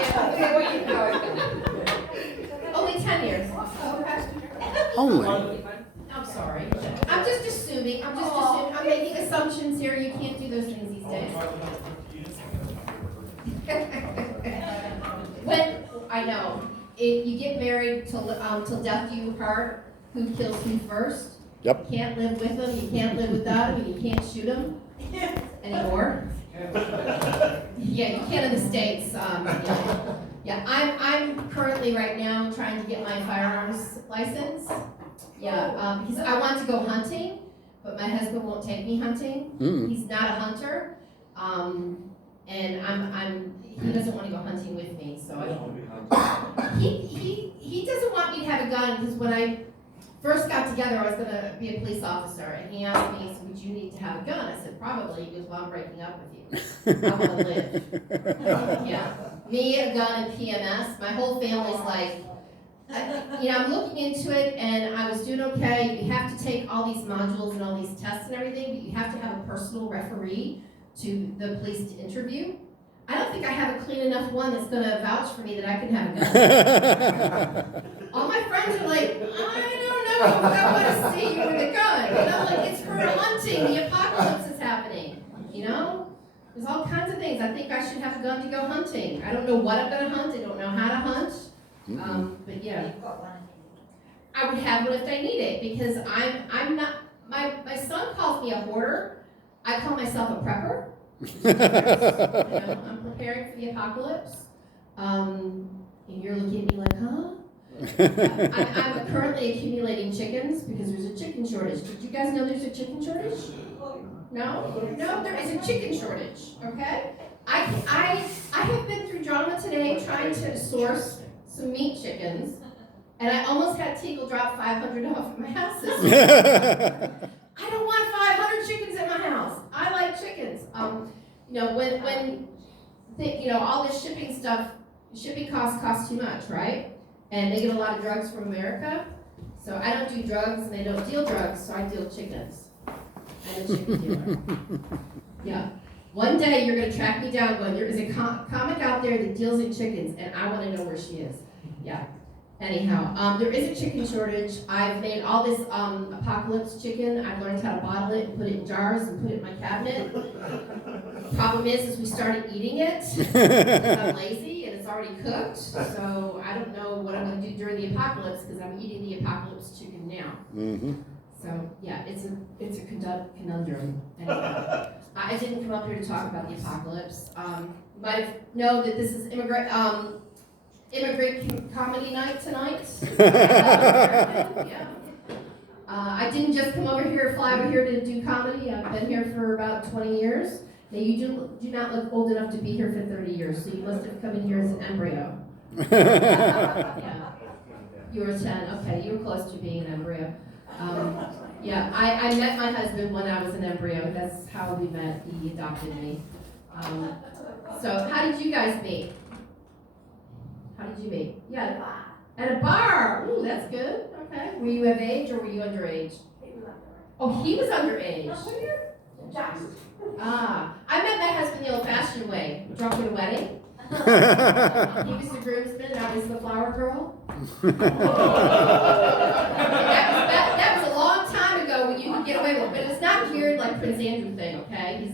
Yeah, where you going? Only 10 years. Only. I'm sorry. I'm just assuming. I'm making assumptions here. You can't do those things these days. When I know, if you get married till death do you part, who kills who first? Yep. You can't live with him. You can't live without him. And you can't shoot him anymore. Yeah, you can in the States. Yeah, I'm currently right now trying to get my firearms license. Yeah, because I want to go hunting, but my husband won't take me hunting. He's not a hunter, and he doesn't want to go hunting with me. So he doesn't want me to have a gun because when I first got together, I was going to be a police officer, and he asked me, "So would you need to have a gun?" I said, "Probably." He goes, "Well, I'm breaking up with you. I want to live." Yeah, me, a gun, and PMS. My whole family's like. I'm looking into it, and I was doing okay. You have to take all these modules and all these tests and everything, but you have to have a personal referee to the police to interview. I don't think I have a clean enough one that's going to vouch for me that I can have a gun. All my friends are like, I don't know if I want to see you with a gun. Like, it's for hunting. The apocalypse is happening. There's all kinds of things. I think I should have a gun to go hunting. I don't know what I'm going to hunt. I don't know how to hunt. But yeah, I would have one if they need it because I'm not. My son calls me a hoarder. I call myself a prepper. I'm preparing for the apocalypse. And you're looking at me like, huh? I'm currently accumulating chickens because there's a chicken shortage. Did you guys know there's a chicken shortage? No, there is a chicken shortage. Okay, I have been through drama today trying to source some meat chickens, and I almost had Teagle drop $500 off at my house this week. I don't want 500 chickens in my house. I like chickens. When all this shipping costs cost too much, right? And they get a lot of drugs from America. So I don't do drugs, and they don't deal drugs, so I deal chickens. I'm a chicken dealer. Yeah. One day you're going to track me down going, there is a comic out there that deals in chickens, and I want to know where she is. Yeah. Anyhow, there is a chicken shortage. I've made all this apocalypse chicken. I've learned how to bottle it and put it in jars and put it in my cabinet. Problem is we started eating it because I'm lazy and it's already cooked. So I don't know what I'm going to do during the apocalypse because I'm eating the apocalypse chicken now. Mm-hmm. So yeah, it's a conundrum. Anyhow. I didn't come up here to talk about the apocalypse. You might know that this is immigrant comedy night tonight. Yeah. I didn't just come over here, fly over here to do comedy. I've been here for about 20 years. Now you do not look old enough to be here for 30 years, so you must have come in here as an embryo. Yeah. You were 10. Okay, you were close to being an embryo. I met my husband when I was an embryo. That's how we met. He adopted me. So how did you guys meet? How did you meet? Yeah, at a bar. Ooh, that's good. Okay. Were you of age or were you underage? Oh, he was underage. I met my husband the old-fashioned way. Drunk at a wedding. He was the groomsman and I was the flower girl. That was a long time ago when you could get away with it, but it's not weird like Prince Andrew thing, okay?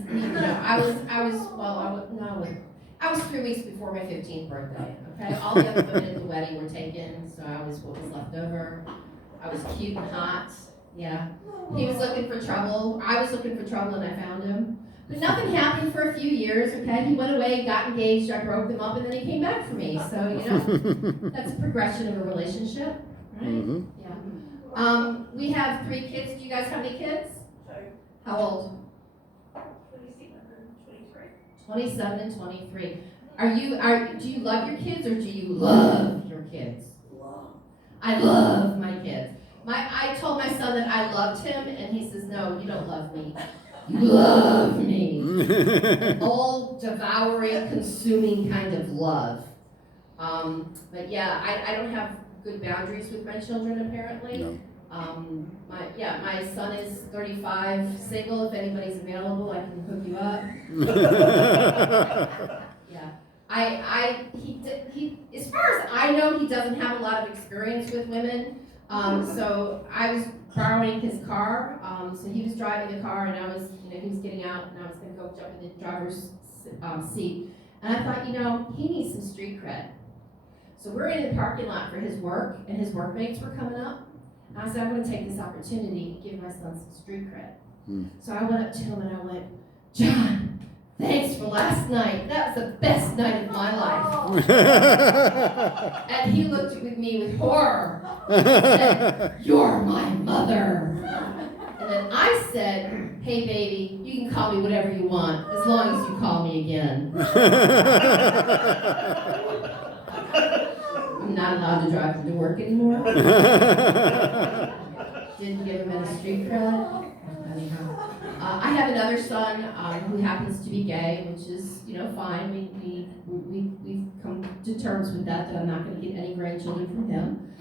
I was 3 weeks before my 15th birthday, okay? All the other women at the wedding were taken, so I was what was left over. I was cute and hot, yeah. He was looking for trouble. I was looking for trouble and I found him. But nothing happened for a few years, okay? He went away, got engaged, I broke them up, and then he came back for me. So, that's a progression of a relationship, right? Mm-hmm. Yeah. We have 3 kids. Do you guys have any kids? How old? 27 and 23. Do you love your kids or do you love your kids? I love my kids. I told my son that I loved him, and he says, no, you don't love me. You love me. An all devouring, consuming kind of love. But yeah, I don't have good boundaries with my children, apparently. No. My son is 35, single. If anybody's available, I can hook you up. Yeah. As far as I know, he doesn't have a lot of experience with women. So I was borrowing his car. So he was driving the car, and I was, he was getting out, and I was going to go jump in the driver's seat. And I thought, he needs some street cred. So we're in the parking lot for his work, and his workmates were coming up. And I said, I'm going to take this opportunity to give my son some street cred. So I went up to him and I went, John, thanks for last night. That was the best night of my life. And he looked at me with horror and said, you're my mother. And then I said, hey baby, you can call me whatever you want, as long as you call me again. I'm not allowed to drive him to work anymore. Didn't give him any street cred. Anyhow. I have another son who happens to be gay, which is, fine. We've come to terms with that I'm not going to get any grandchildren from him.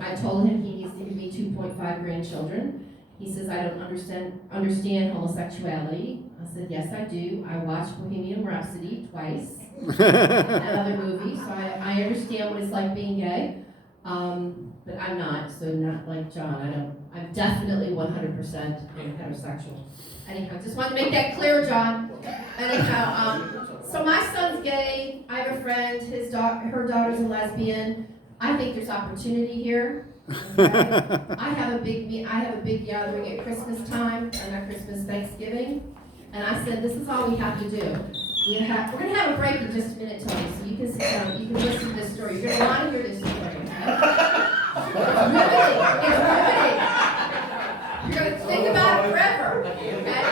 I told him he needs to give me 2.5 grandchildren. He says, I don't understand homosexuality. I said, yes, I do. I watched Bohemian Rhapsody twice. Another movie, so I understand what it's like being gay. But I'm not, so not like John. I'm definitely 100% heterosexual. Anyhow, just wanted to make that clear, John. Anyhow, so my son's gay. I have a friend. Her daughter's a lesbian. I think there's opportunity here. Okay? I have a big gathering at Christmas time and at Christmas Thanksgiving, and I said this is all we have to do. We're going to have a break in just a minute, Tony, so you can sit down. You can listen to this story. You're going to want to hear this story. Okay? It's riveting. You're going to think about it forever. Okay?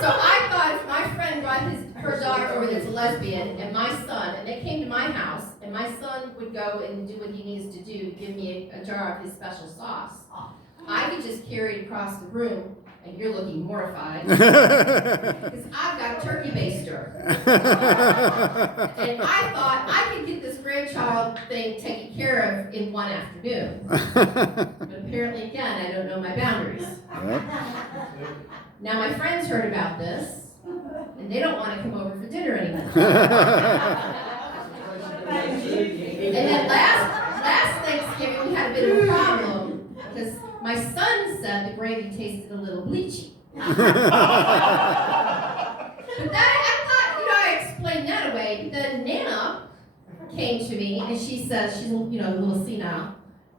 So I thought if my friend brought her daughter over that's a lesbian and my son, and they came to my house, and my son would go and do what he needs to do, give me a jar of his special sauce, I could just carry it across the room, and you're looking mortified, because I've got a turkey baster. And I thought I could get this grandchild thing taken care of in one afternoon. But apparently, again, I don't know my boundaries. Now my friends heard about this, and they don't want to come over for dinner anymore. And then last Thanksgiving, we had a bit of a problem, because my son said the gravy tasted a little bleachy. But that, I thought, I explained that away. But then Nana came to me, and she says, she's a little senile,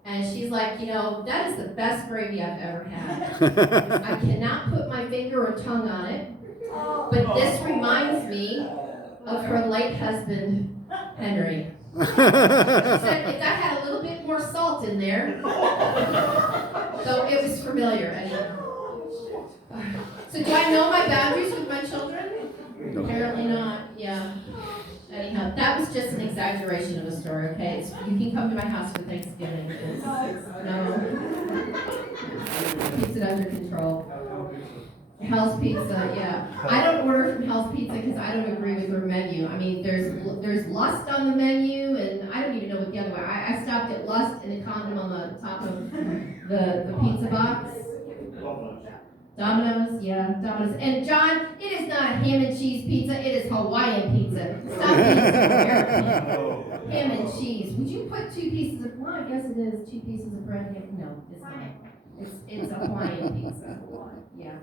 and she's like, that is the best gravy I've ever had. I cannot put my finger or tongue on it, but this reminds me of her late husband, Henry. She said if that had a little bit more salt in there, so it was familiar. Anyway. So do I know my boundaries with my children? No. Apparently not, yeah. Anyhow, that was just an exaggeration of a story, okay? So you can come to my house for Thanksgiving. No. Keeps it under control. Hell's Pizza, yeah. I don't order from Hell's Pizza because I don't agree with their menu. I mean, there's lust on the menu, and I don't even know what the other one. I stopped at lust and a condom on the top of the pizza box. Domino's, yeah, Domino's. And John, it is not a ham and cheese pizza, it is Hawaiian pizza. Stop being so American. Ham and cheese. Would you put 2 pieces of, well, I guess it is 2 pieces of bread here. No, it's not. It's a Hawaiian pizza. Yeah.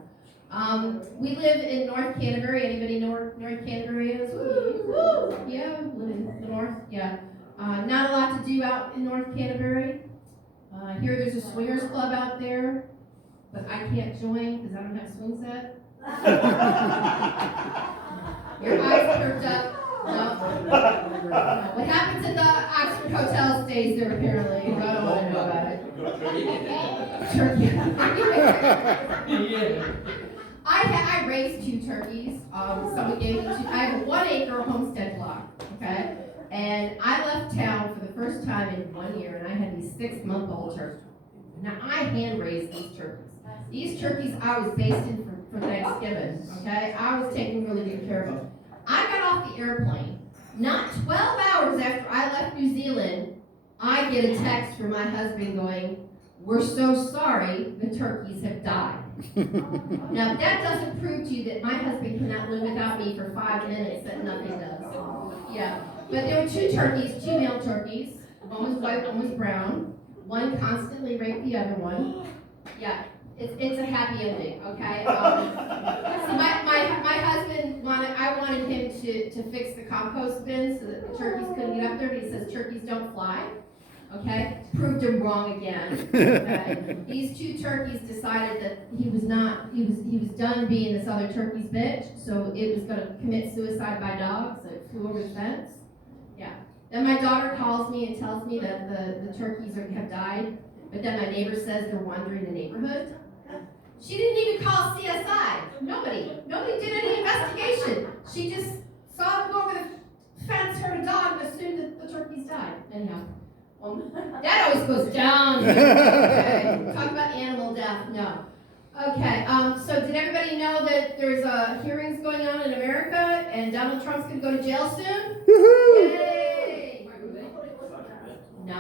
We live in North Canterbury. Anybody know where North Canterbury is? Yeah, live in the north. Yeah. Not a lot to do out in North Canterbury. Here there's a swingers club out there, but I can't join because I don't have a swing set. Your eyes perked up. No. What happens at the Oxford Hotel stays there apparently. I don't want to know about it. Turkey. I raised 2 turkeys. Someone gave me 2. I have a 1-acre homestead block, okay? And I left town for the first time in 1 year, and I had these 6-month-old turkeys. Now, I hand-raised these turkeys. These turkeys I was basting for Thanksgiving, okay? I was taking really good care of them. I got off the airplane. Not 12 hours after I left New Zealand, I get a text from my husband going, "We're so sorry, the turkeys have died." Now, that doesn't prove to you that my husband cannot live without me for 5 minutes, that nothing does. Yeah, but there were 2 turkeys, 2 male turkeys. One was white, one was brown. One constantly raped the other one. Yeah, it's a happy ending, okay? So my husband I wanted him to fix the compost bin so that the turkeys couldn't get up there, but he says turkeys don't fly. Okay, proved him wrong again. Okay? These 2 turkeys decided that he was done being this other turkey's bitch, so it was going to commit suicide by dog, so it flew over the fence. Yeah. Then my daughter calls me and tells me that the turkeys have died, but then my neighbor says they're wandering the neighborhood. She didn't even call CSI. Nobody did any investigation. She just saw them go over the fence, heard a dog, and assumed that the turkeys died. Anyhow. That always goes down. Okay. Talk about animal death. No. Okay. So did everybody know that there's hearings going on in America and Donald Trump's going to go to jail soon? Yay! No.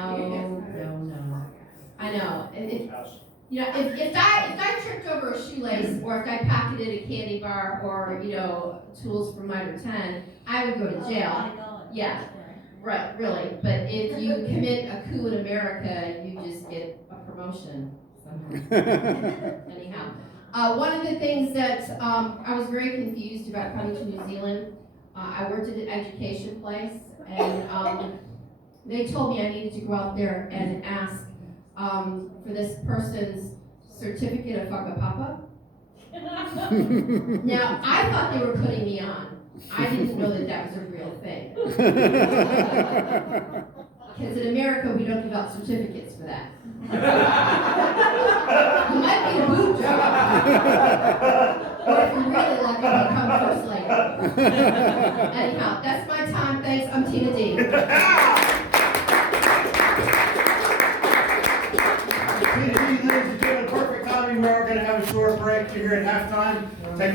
I know. If I tripped over a shoelace or if I pocketed a candy bar or tools from Mitre 10, I would go to jail. Yeah. Right, really. But if you commit a coup in America, you just get a promotion somehow. Anyhow, one of the things that I was very confused about coming to New Zealand, I worked at an education place, and they told me I needed to go out there and ask for this person's certificate of whakapapa. Now, I thought they were putting me on. I didn't know that was a real thing. Because in America, we don't give out certificates for that. You might be a boob job. Or if you're really lucky, become first lady. Anyhow, that's my time. Thanks. I'm Tina D. Tina D, ladies and gentlemen, perfect timing. We are going to have a short break here at halftime. Take